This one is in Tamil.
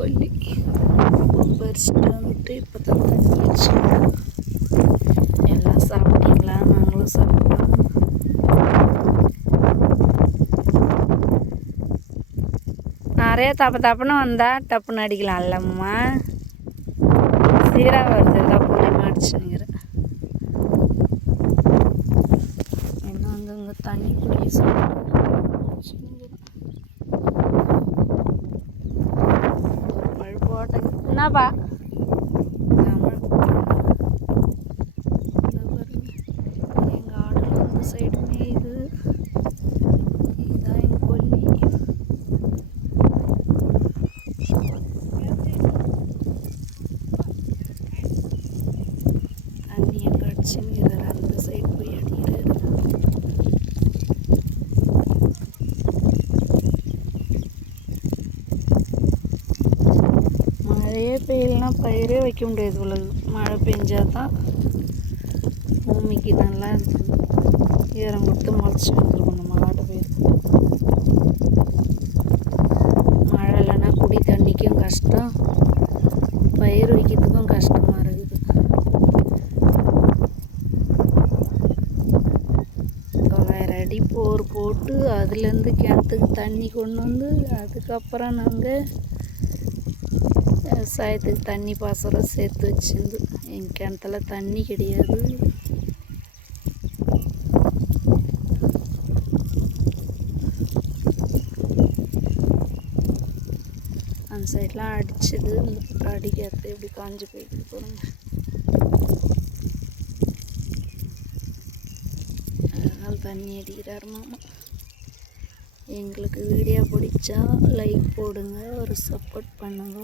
கொல்லி பறிச்சுட்டு வந்துட்டு இப்போ தான் தண்ணி வச்சுருக்கோம். எல்லாம் சாப்பிட்டீங்களா? நாங்களும் சாப்பிட்டோம். நிறைய தப்புன்னு வந்தால் டப்புன்னு அடிக்கலாம் இல்லைம்மா? சீராக வருது எல்லாம் பொறியமாக அடிச்சுங்கிறேன். இன்னும் அங்கங்கே தண்ணி குடிக்க பழுப்போட்டை என்னப்பா எங்கள் ஆடுல அந்த சைடுமே இதுதான் எங்கள் கொல்லி. தண்ணி எங்கே அடிச்சுங்கிறார் அந்த சைடு போய் அடிக்கிறார். மழையே பெய்யலைன்னா பயிரே வைக்க முடியாது. உள்ளது மழை பெஞ்சால் தான் பூமிக்கு நல்லா ஈரம் கொடுத்து முளைச்சி வந்துருக்கும் அந்த மாடு பயிர். மழை இல்லைன்னா குடி தண்ணிக்கும் கஷ்டம், பயிர் வைக்கிறதுக்கும் கஷ்டமாக இருக்குது. 900 அடி போர் போட்டு அதுலேருந்து கிணத்துக்கு தண்ணி கொண்டு வந்து அதுக்கப்புறம் நாங்கள் விவசாயத்துக்கு தண்ணி பாசனம் சேர்த்து வச்சிருந்து எங்கள் கிணத்துல தண்ணி கிடையாது. அந்த சைட்லாம் அடிச்சது, இந்த பக்கம் அடிக்கிறது எப்படி காஞ்சி போயிட்டு போகிறோங்க. அதனால் தண்ணி அடிக்கிறார் மாமா. எங்களுக்கு வீடியோ பிடிச்சா லைக் போடுங்க, ஒரு சப்போர்ட் பண்ணுங்க.